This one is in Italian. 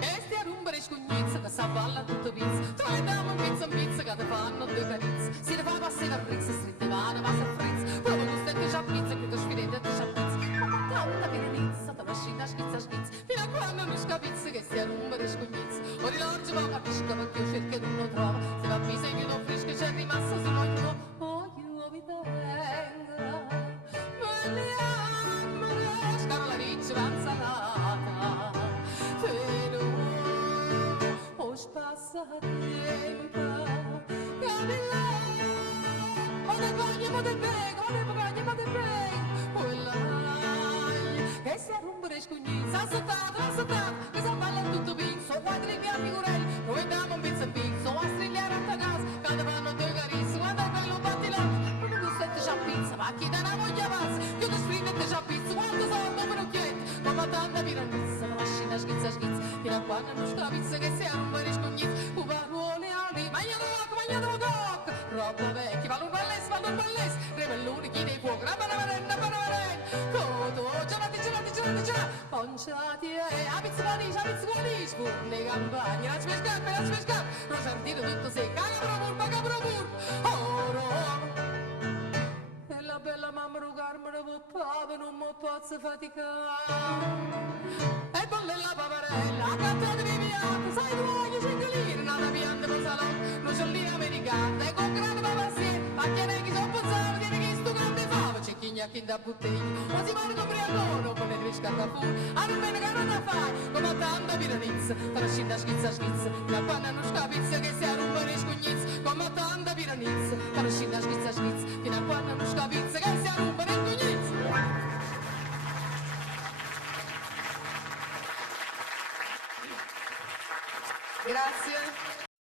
E stia rumbere scugnizza che s'avvalla tutto pizza. Tra le dame un pizza che te fanno due carizze. Si ne fa passare a frizza, stritti mano, passa a frizza. Poi non stai già pizza, che tu sfidente e già pizza. Ma tanta pirenizza, te la scina schizza. Fino a quando non scapizza che stia rumbere scugnizza. Ora l'orge ma capisco perché io cerco e non lo trovo. Se va a pisa e chiudo fresco c'è rimasto solo io. Oh, io vi tengo. Ma le amore, scara la riccia avanzata. Però, oh, spassa tempo. Che si arrumbere scugnizza, assottata, che si balla tutto pizzo, quadri via figurelli, noi diamo un pizzo e pizzo, a strigliare a casa, quando vanno due carizzi, quando è bello batti là, quando tu senti già pizza, ma chi te ne voglia pazza, che tu stringete già pizzo, quando sono come rocchietti, ma tanta piranizza, la scina schizza, fino a quando non sta pizza che si arrumbere scugnizza, u parole alti, magnato cocco, roba vecchia, valun ballesi, rebelluni, chi dei fuochi, rabanavarena, coto, gelati, ponciati a pizza guanisci, le campagne, la spescap, rosardino tutto secca, capropur, oro. E la bella mamma rugarmene poppava, non mi posso faticare. E bolle la pavarella, a cantare di piatti, sai tu voglio cinquilini, nata pianta per salone, noccioline americane, e con grande papassiere, a chiedere chi sono pozzato, tiene chi sto grande fava, c'è chi gnacchi da bottiglia, ma si muore con briacone, con le trische a fuori, a non bene che non la fai, come tanta piranizza, tra scina schizza, da quando non scapizza che si arrumbano i scugnizzi, come tanta piranizza, tra scina schizza, fino a quando non scapizza che si arrumbano i scugnizzi. Grazie.